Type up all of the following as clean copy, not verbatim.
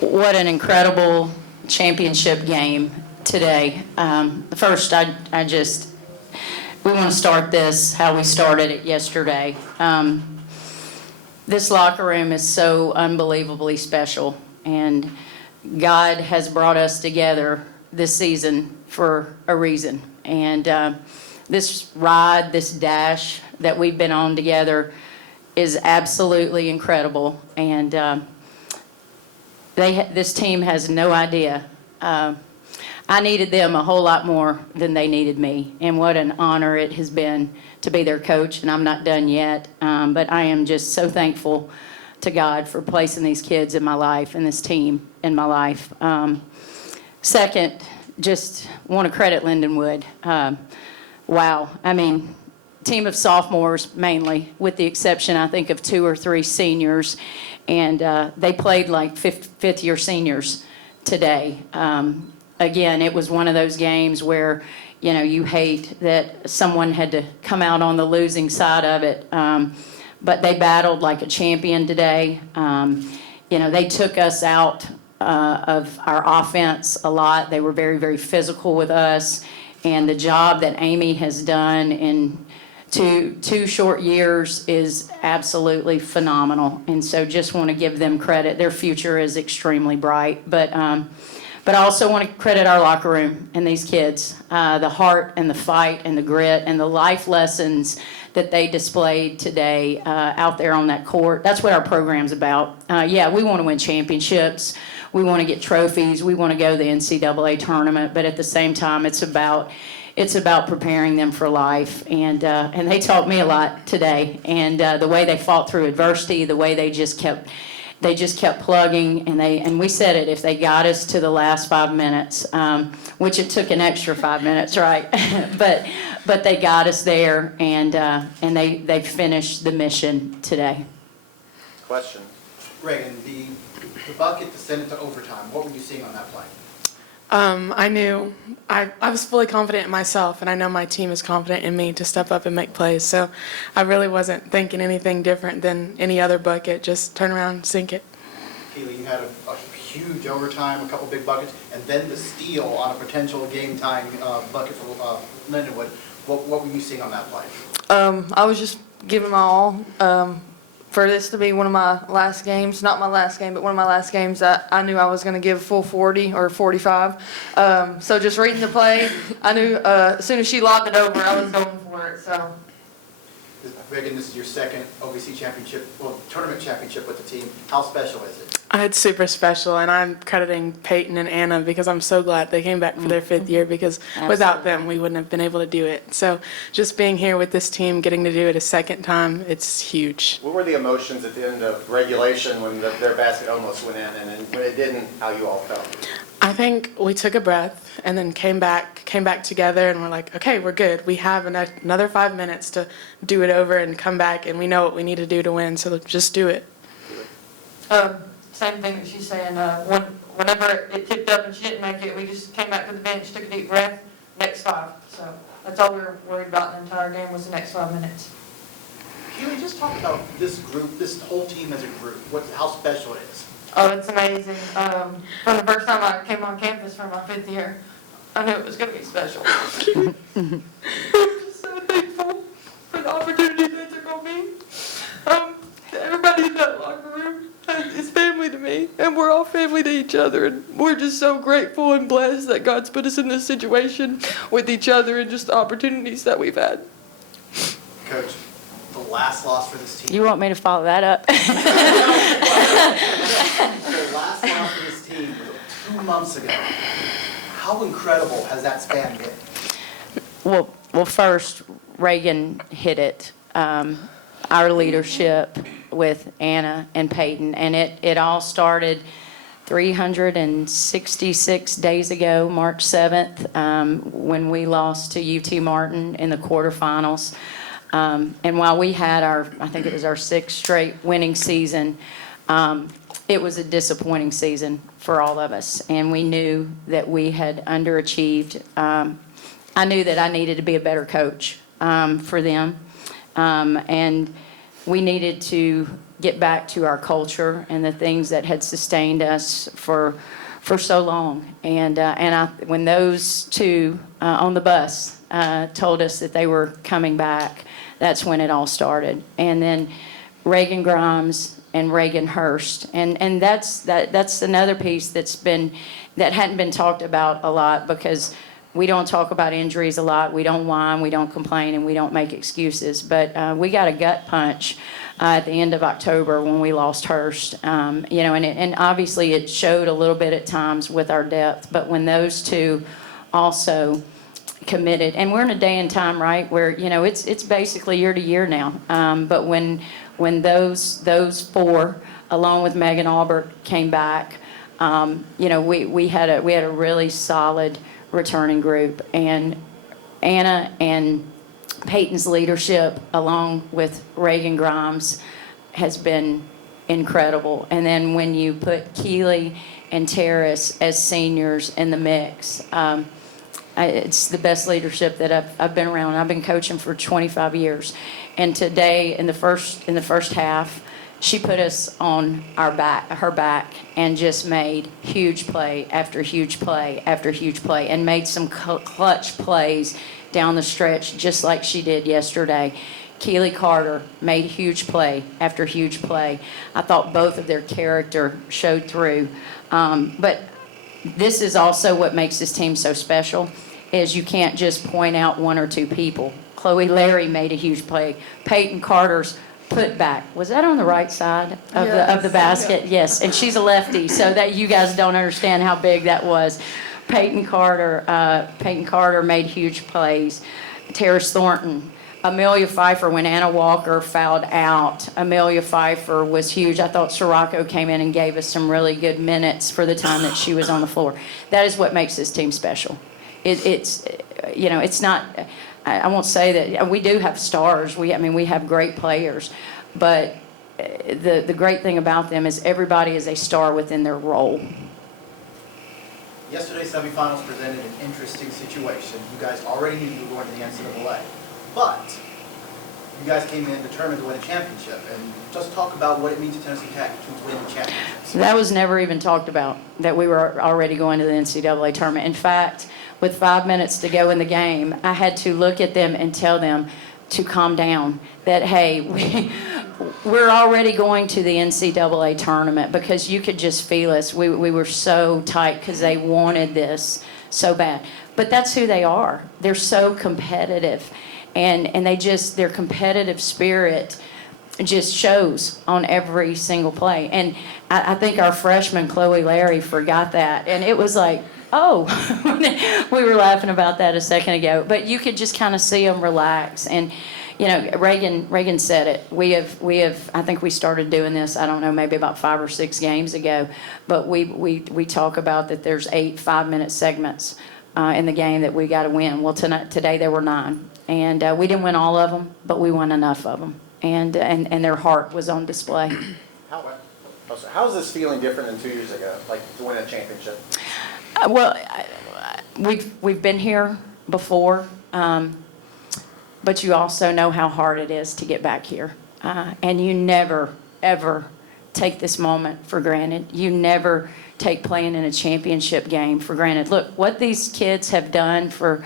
What an incredible championship game today. First, we want to start this how we started it yesterday. This locker room is so unbelievably special, and God has brought us together this season for a reason. And this ride, this dash that we've been on together is absolutely incredible. And this team has no idea. I needed them a whole lot more than they needed me, and what an honor it has been to be their coach. And I'm not done yet, but I am just so thankful to God for placing these kids in my life and this team in my life. Second, just want to credit Lindenwood. Wow. I mean, team of sophomores mainly, with the exception, I think, of 2 or 3 seniors. And they played like fifth-year seniors today. Again, it was one of those games where, you know, you hate that someone had to come out on the losing side of it. But they battled like a champion today. You know, they took us out of our offense a lot. They were very, very physical with us. And the job that Amy has done in two short years is absolutely phenomenal. And so just want to give them credit. Their future is extremely bright. But I also want to credit our locker room and these kids, the heart and the fight and the grit and the life lessons that they displayed today out there on that court. That's what our program's about. Yeah, we want to win championships. We want to get trophies. We want to go to the NCAA tournament. But at the same time, it's about preparing them for life. And they taught me a lot today. And the way they fought through adversity, the way they just kept plugging, and we said it, if they got us to the last 5 minutes, which it took an extra 5 minutes, right? but they got us there, and they finished the mission today. Question. Reghan, the bucket to send it to overtime, what were you seeing on that play? I knew I was fully confident in myself, and I know my team is confident in me to step up and make plays. So I really wasn't thinking anything different than any other bucket. Just turn around and sink it. Keeley, you had a huge overtime, a couple big buckets, and then the steal on a potential game-tying bucket for Lindenwood. What were you seeing on that play? I was just giving my all. For this to be one of my last games, not my last game, but one of my last games, I knew I was going to give full 40 or 45. So just reading the play, I knew as soon as she lobbed it over, I was going for it. So. Reghan, this is your second OVC championship, tournament championship with the team. How special is it? It's super special, and I'm crediting Peyton and Anna because I'm so glad they came back for their 5th year, because without them, we wouldn't have been able to do it. So just being here with this team, getting to do it a second time, it's huge. What were the emotions at the end of regulation when their basket almost went in, and then when it didn't, how you all felt? I think we took a breath and then came back together, and we're like, okay, we're good. We have another 5 minutes to do it over and come back, and we know what we need to do to win, so just do it. Same thing that she's saying. Whenever it tipped up and she didn't make it, we just came back to the bench, took a deep breath, next 5. So that's all we were worried about the entire game was the next 5 minutes. Keeley, just talk about this group, this whole team as a group, how special it is. Oh, it's amazing. From the first time I came on campus for my 5th year, I knew it was going to be special. I'm just so thankful for the opportunity that took on me. Everybody in that locker room is family to me, and we're all family to each other, and we're just so grateful and blessed that God's put us in this situation with each other and just the opportunities that we've had. Coach, the last loss for this team. You want me to follow that up? The last loss for this team was 2 months ago. How incredible has that span been? Well, first, Reghan hit it. Our leadership with Anna and Peyton, and it all started 366 days ago, March 7th, when we lost to UT Martin in the quarterfinals. And while we had I think it was our 6th straight winning season, it was a disappointing season for all of us, and we knew that we had underachieved. I knew that I needed to be a better coach for them, and we needed to get back to our culture and the things that had sustained us for so long. And when those two on the bus told us that they were coming back, that's when it all started. And then Reagan Grimes and Reagan Hurst, and that's another piece that hadn't been talked about a lot, because we don't talk about injuries a lot. We don't whine, we don't complain, and we don't make excuses. But we got a gut punch at the end of October when we lost Hurst. And obviously it showed a little bit at times with our depth. But when those two also committed, and we're in a day and time, right, where it's basically year to year now. But when those four, along with Megan Albert, came back, we had a really solid returning group, and Anna and Peyton's leadership, along with Reagan Grimes, has been incredible. And then when you put Keeley and Terrace as seniors in the mix, it's the best leadership that I've been around. I've been coaching for 25 years, and today in the first half, she put us on her back, and just made huge play after huge play after huge play, and made some clutch plays down the stretch, just like she did yesterday. Keeley Carter made huge play after huge play. I thought both of their character showed through. But this is also what makes this team so special, is you can't just point out one or two people. Chloe Larry made a huge play. Peyton Carter's put back, was that on the right side of the basket? Yes, and she's a lefty, so that you guys don't understand how big that was. Peyton Carter made huge plays. Terrace Thornton, Amelia Pfeiffer, when Anna Walker fouled out, Amelia Pfeiffer was huge. I thought Sirocco came in and gave us some really good minutes for the time that she was on the floor. That is what makes this team special. It's not, I won't say that we do have stars. We have great players, but the great thing about them is everybody is a star within their role. Yesterday's semifinals presented an interesting situation. You guys already knew you were going to the NCAA, but you guys came in determined to win a championship. And just talk about what it means to Tennessee Tech to win championships. That was never even talked about, that we were already going to the NCAA tournament. In fact, with 5 minutes to go in the game, I had to look at them and tell them to calm down, that, hey, we're already going to the NCAA tournament, because you could just feel us. We were so tight because they wanted this so bad. But that's who they are. They're so competitive, and their competitive spirit just shows on every single play. And I think our freshman, Chloe Larry, forgot that. And it was like, oh, we were laughing about that a second ago. But you could just kind of see them relax. And, Reghan said it. We have, I think we started doing this, I don't know, maybe about 5 or 6 games ago. But we talk about that there's 8 5-minute segments in the game that we got to win. Well, today there were 9. And we didn't win all of them, but we won enough of them. And their heart was on display. How's this feeling different than 2 years ago, like to win a championship? We've been here before, but you also know how hard it is to get back here. And you never, ever take this moment for granted. You never take playing in a championship game for granted. Look, what these kids have done for,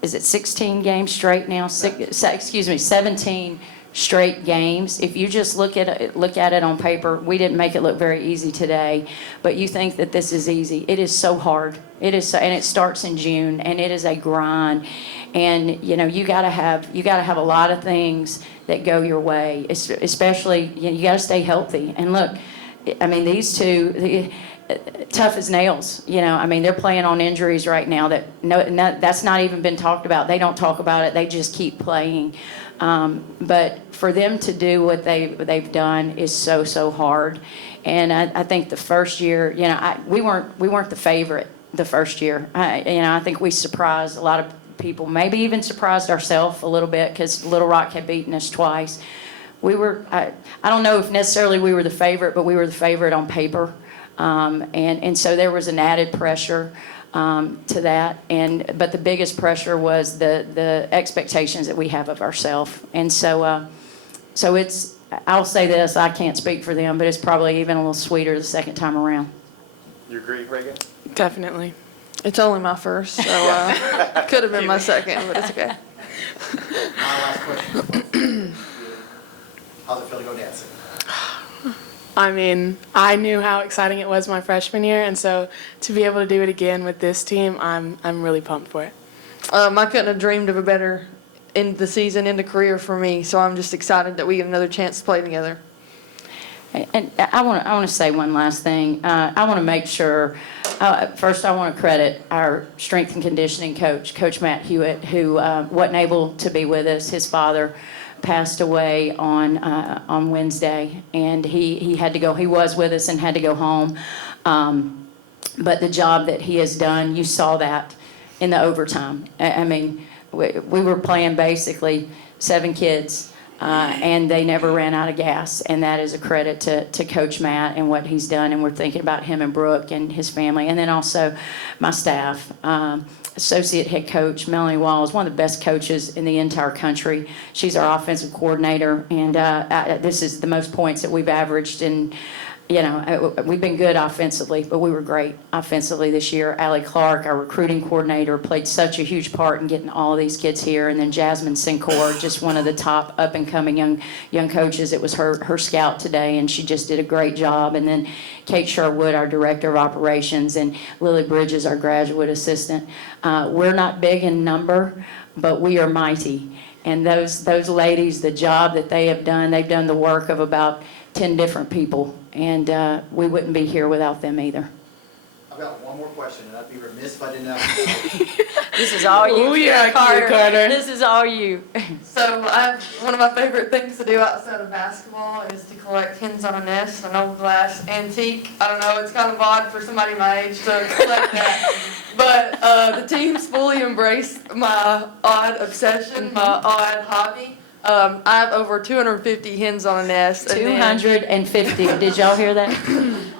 is it 16 games straight now? 17 straight games. If you just look at it on paper, we didn't make it look very easy today, but you think that this is easy. It is so hard. It is so, and it starts in June, and it is a grind. And you got to have a lot of things that go your way, especially you got to stay healthy. And look, these two, tough as nails. They're playing on injuries right now that's not even been talked about. They don't talk about it. They just keep playing. But for them to do what they've done is so hard. And I think the first year, we weren't the favorite the first year. I think we surprised a lot of people, maybe even surprised ourselves a little bit, because Little Rock had beaten us twice. I don't know if necessarily we were the favorite, but we were the favorite on paper. And so there was an added pressure to that, but the biggest pressure was the expectations that we have of ourselves. And so it's I'll say this, I can't speak for them, but it's probably even a little sweeter the second time around. You agree, Reghan? Definitely. It's only my first, so could have been my second, but it's okay. My last question. How's it feel to go dancing? I mean, I knew how exciting it was my freshman year, and so to be able to do it again with this team, I'm really pumped for it. I couldn't have dreamed of a better end of the season, end of career for me, so I'm just excited that we get another chance to play together. And I want to say one last thing. I want to make sure, first I want to credit our strength and conditioning coach, Coach Matt Hewitt, who wasn't able to be with us. His father passed away on Wednesday, and he had to go. He was with us and had to go home. But the job that he has done, you saw that in the overtime. I mean, we were playing basically 7 kids. And they never ran out of gas, and that is a credit to Coach Matt and what he's done, and we're thinking about him and Brooke and his family, and then also my staff. Associate head coach Melanie Wall is one of the best coaches in the entire country. She's our offensive coordinator, and this is the most points that we've averaged in. You know, we've been good offensively, but we were great offensively this year. Allie Clark, our recruiting coordinator, played such a huge part in getting all of these kids here. And then Jasmine Sincor, just one of the top up-and-coming young coaches. It was her scout today, and she just did a great job. And then Kate Sherwood, our director of operations, and Lily Bridges, our graduate assistant. We're not big in number, but we are mighty. And those ladies, the job that they have done, they've done the work of about 10 different people, and we wouldn't be here without them either. I've got one more question, and I'd be remiss if I didn't ask you. This is all you, Ooh, yeah, Carter. Carter. This is all you. So one of my favorite things to do outside of basketball is to collect hens on a nest, an old glass antique. I don't know, it's kind of odd for somebody my age to collect that. But the team's fully embraced my odd obsession, my odd hobby. I have over 250 hens on a nest. 250. Did y'all hear that?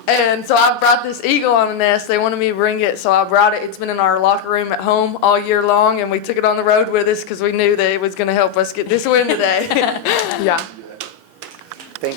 And so I brought this eagle on a nest. They wanted me to bring it, so I brought it. It's been in our locker room at home all year long, and we took it on the road with us because we knew that it was going to help us get this win today. Yeah.